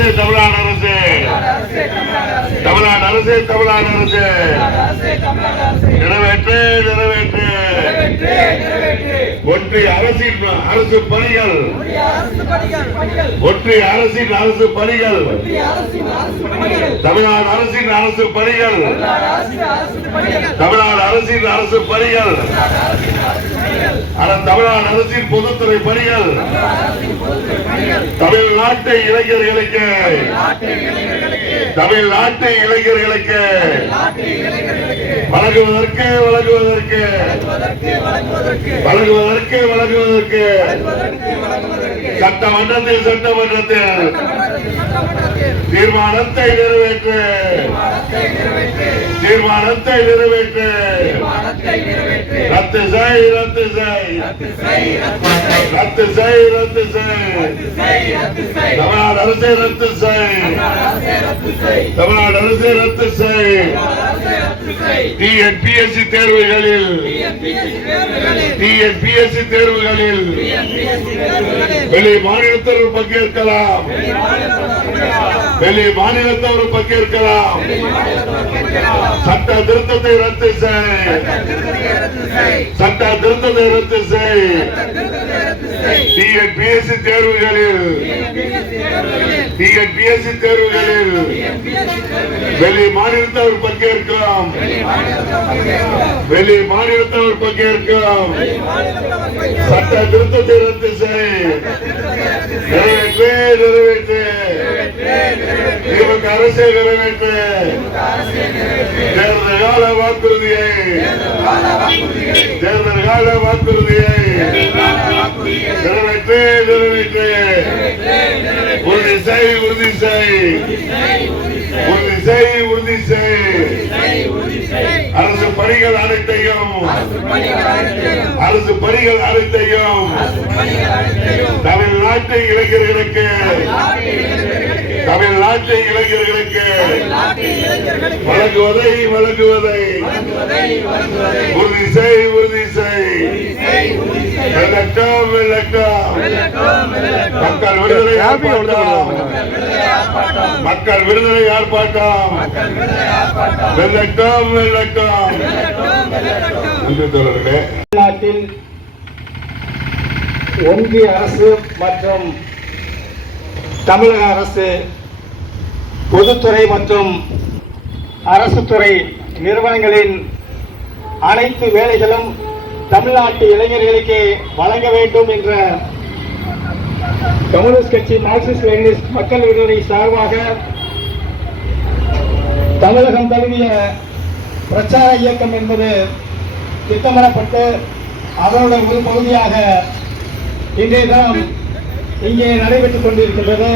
அரசு தமிழ்நாடு அரசு தமிழ்நாடு அரசு தமிழ்நாடு அரசு நிறைவேற்று நிறைவேற்று ஒன்றிய அரசின் அரசு பணிகள் ஒன்றிய அரசின் அரசு பணிகள் தமிழ்நாடு அரசின் அரசு பணிகள் தமிழ்நாடு அரசின் அரசு பணிகள் தமிழ்நாடு அரசின் பொதுத்துறை பணிகள் தமிழ்நாட்டு இளைஞர்களுக்கு தமிழ்நாட்டு இளைஞர்களுக்கு வழங்குவதற்கு வழங்குவதற்கு வழங்குவதற்கு வழங்குவதற்கு சட்டமன்றத்தில் சட்டமன்றத்தில் தீர்மானத்தை நிறைவேற்று தீர்மானத்தை நிறைவேற்று ரத்து செய் ரத்து செய் ரத்து செய் ரத்து செய் தமிழ்நாடு அரசை ரத்து செய் தமிழ்நாடு அரசை ரத்து செய் டிஎன்பிஎஸ்சி தேர்வுகளில் டிஎன்பிஎஸ்சி தேர்வுகளில் வெளி மாநிலத்தவர் பங்கேற்கலாம் வெளி மாநிலத்தவர் பங்கேற்கலாம் சட்ட திருத்தத்தை ரத்து செய் சட்ட திருத்தத்தை ரத்து செய் டிஎன்பிஎஸ்சி தேர்வுகளில் டிஎன்பிஎஸ்சி தேர்வுகளில் வெளி மாநிலத்தவர் பங்கேற்கலாம் வெளி மாநிலத்தவர் பங்கேற்கலாம் சட்ட திருத்தத்தை ரத்து செய் நிறைவேற்று நிறைவேற்று திமுக அரசை நிறைவேற்று தேர்தல் கால வாக்குறுதியை தேர்தல் கால வாக்குறுதியை நிறைவேற்று நிறைவேற்று உறுதி செய் உறுதி செய் உறுதி செய் உறுதி செய் அரசு பணிகள் அனைத்தையும் அரசு பணிகள் அனைத்தையும் தமிழ்நாட்டு இளைஞர்களுக்கு தமிழ்நாட்டு இளைஞர்களுக்கு வழங்குவதை வழங்குவதை உறுதி செய் உறுதி செய் வெள்ளட்டம் வெள்ளட்டம் மக்கள் விடுதலை ஆர்ப்பாட்டம் மக்கள் விடுதலை ஆர்ப்பாட்டம் வெள்ளட்டம் வெள்ளட்டம் நாட்டில் ஒன்றிய அரசு மற்றும் தமிழக அரசு பொதுத்துறை மற்றும் அரசு துறை நிறுவனங்களின் அனைத்து வேலைகளும் தமிழ்நாட்டு இளைஞர்களுக்கு வழங்க வேண்டும் என்ற கம்யூனிஸ்ட் கட்சி மார்க்சிஸ்ட் லெனினிஸ்ட் மக்கள் விடுதலை சார்பாக தமிழகம் தழுவிய பிரச்சார இயக்கம் என்பது திட்டமிடப்பட்டு அதனுடைய ஒரு பகுதியாக இன்றைய தினம் இங்கே நடைபெற்றுக் கொண்டிருக்கின்றது.